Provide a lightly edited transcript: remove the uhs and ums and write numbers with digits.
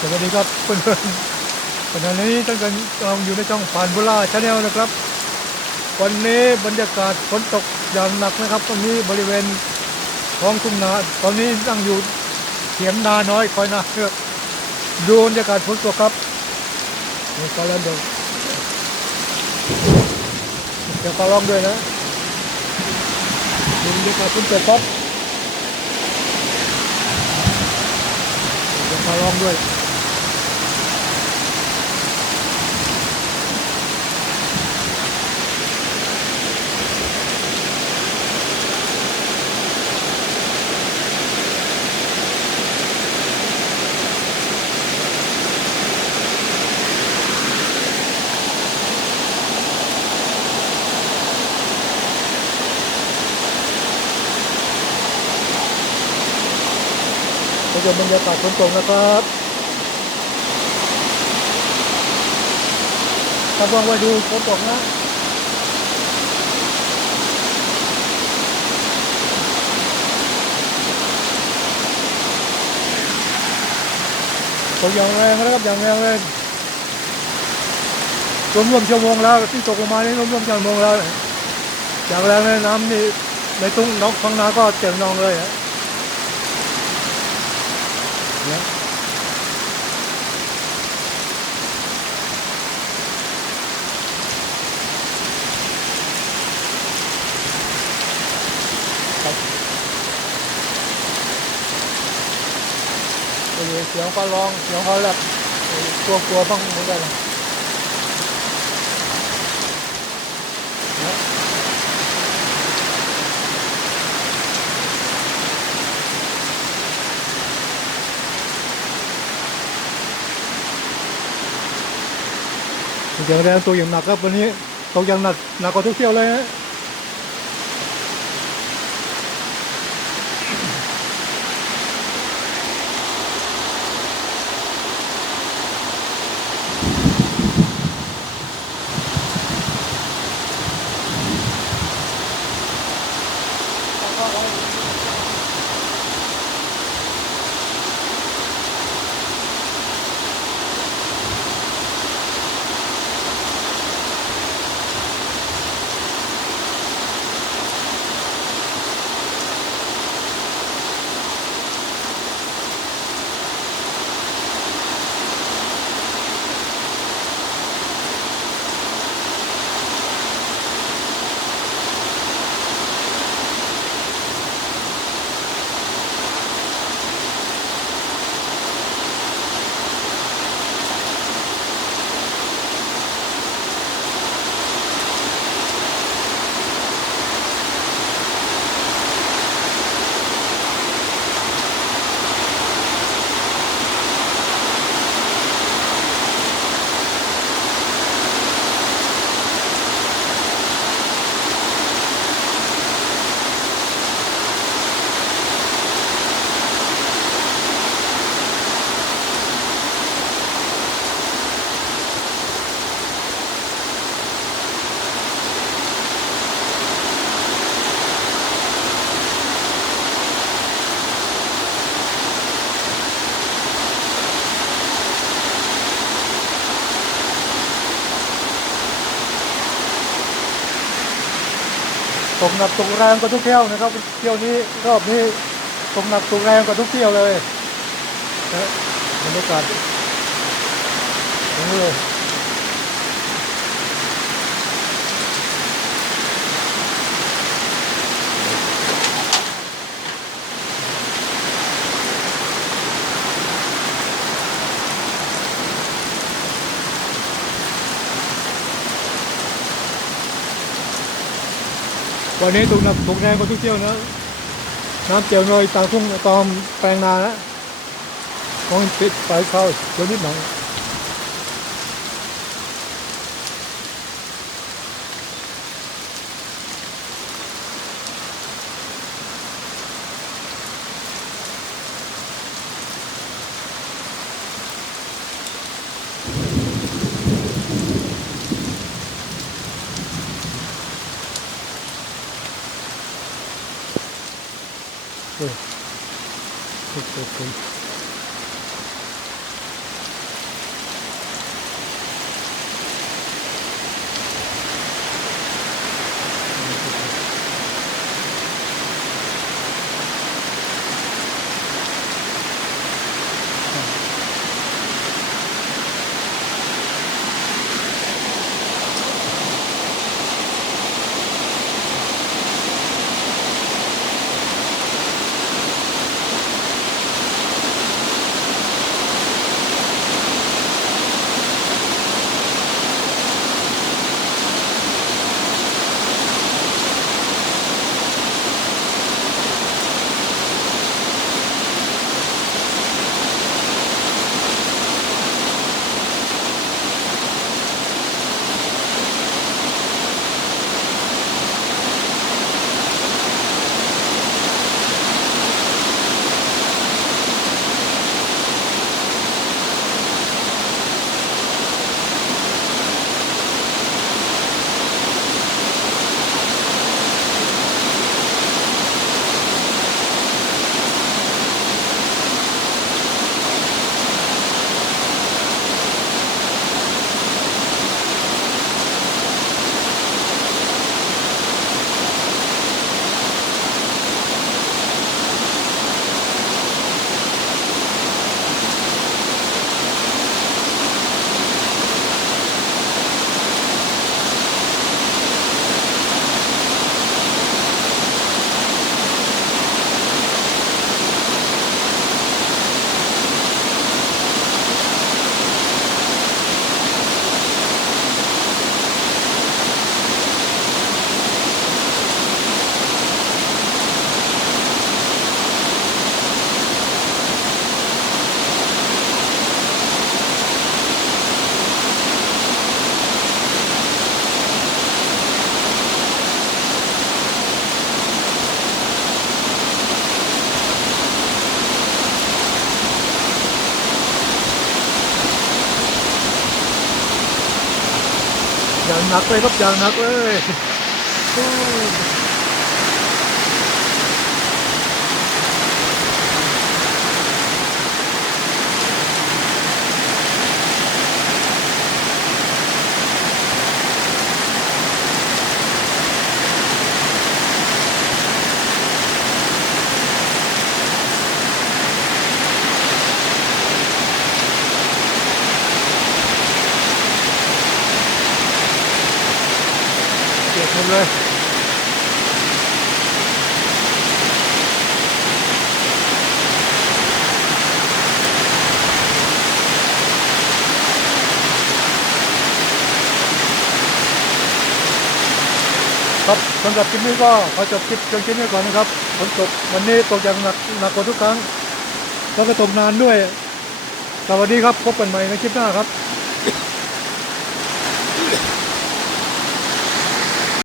สวัสดีครับเพื่อนๆขณะนี้ท่านกำลังอยู่ในช่องผ่านบุราชาแนลนะครับวันนี้บรรยากาศฝนตกอย่างหนักนะครับตรงนี้บริเวณท้องทุ่งนาตอนนี้นั่งอยู่เถียงนาน้อยคอยนาเพื่อดูบรรยากาศฝนตกครับนี่ก็แล้วเดี๋ยวก็ร้องด้วยนะดูบรรยากาศฝนตกครับเดี๋ยวก็ร้องด้วยก็จะบรรยากาศฝนตกนะครับถ้าว่างไว้ดูฝนตกนะตกอย่างแรงนะครับอย่างแรงเลยรวมชั่วโมงแล้วที่ตกลงมานี่รวมชั่วโมงแล้วอย่างแรงเลยน้ำนี่ในทุ่งน้องฟังนาก็เจ็บนองเลยเนี่ยเสียงฟ้าร้องเสียงฟ้าแลบกลัวบ้างเหมือนกันเสียงแรงตัวอย่างหนักครับวันนี้ตกอย่างหนักกว่าทุกเที่ยวเลยนะตกหนักตกแรงกว่าทุกเที่ยวนะครับเที่ยวนี้รอบนี้ตกหนักตกแรงกว่าทุกเที่ยวเลยนะบรรยากาศนี่เลยวันนี้ตกหนักตกแรงกว่าทุกเที่ยวนะน้ำเจียวหน่อยตามทุ่งตามแปลงนานะมองปิดไฟเข้าตัวนิดหน่อยโอเค อย่างหนักเลยครับอย่างหนักเลยโอ้เปียกหมดเลยครับสำหรับคลิปนี้ก็ขอจบคลิปเพียงแค่นี้ก่อนนะครับฝนตกวันนี้ตกอย่างหนักกว่าทุกครั้งแล้วก็ตกนานด้วยสวัสดีครับพบกันใหม่ในคลิปหน้าครับ